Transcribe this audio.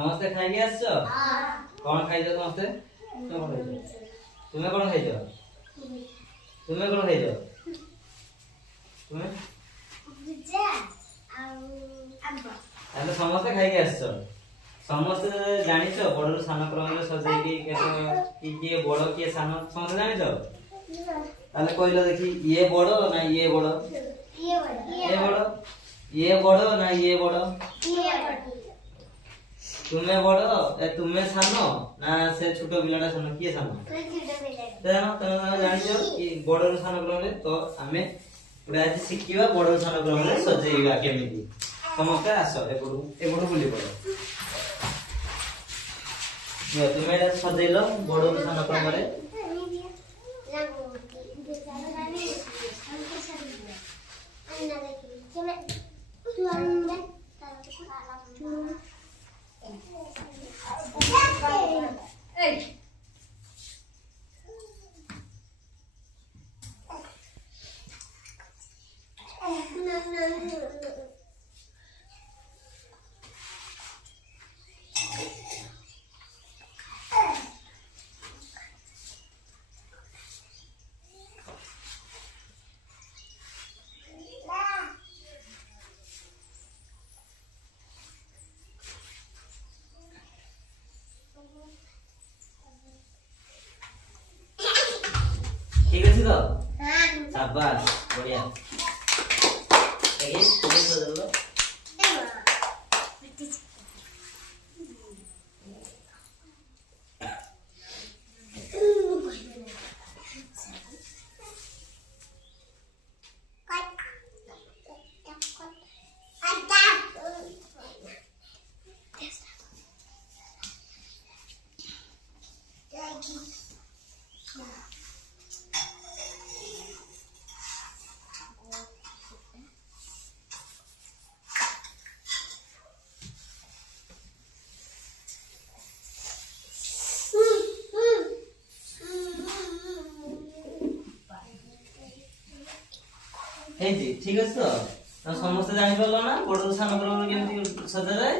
ସମସ୍ତେ ଖାଇକି ଆସିଛ? କଣ ଖାଇଛ ସମସ୍ତେ? ତୁମେ କଣ ଖାଇଛ? ତୁମେ କଣ ଖାଇଛ? ତୁମେ ତାହେଲେ ସମସ୍ତେ ଖାଇକି ଆସିଛ। ସମସ୍ତେ ଜାଣିଛ ବଡରୁ ସାନ କ୍ରମରେ ସଜେଇକି କିଏ ବଡ କିଏ ସାନ ସମସ୍ତେ ଜାଣିଛ? ତାହେଲେ କହିଲ ଦେଖି, ଇଏ ବଡ ନା ଇଏ ବଡ? ଇଏ ବଡ। ଇଏ ବଡ ନା ଇଏ ବଡ? ତୁମେ ବଡ ତୁମେ ସାନ ନା ସେ ଛୋଟ ପିଲାଟା ସାନ? କିଏ ସାନ? ତମେ ଜାଣିଛ କି ବଡରୁ ସାନ କ୍ରମରେ? ତ ଆମେ ଗୋଟେ ଆଜି ଶିଖିବା ବଡରୁ ସାନ କ୍ରମରେ ସଜେଇବା କେମିତି। ସମସ୍ତେ ଆସ ଏପଟକୁ ବୁଲି ପଡ। ତୁମେ ଏଇଟା ସଜେଇଲ ବଡରୁ ସାନ କ୍ରମରେ। ঠিক আছে তো? সাবাস, বঢ়িয়া। তুমি সজালো। ঠিক আছে তো? ସମସ୍ତେ ଜାଣିପାରିଲ ନା ବଡରୁ ସାନ କ୍ରମରେ କେମିତି ସଜାଯାଏ?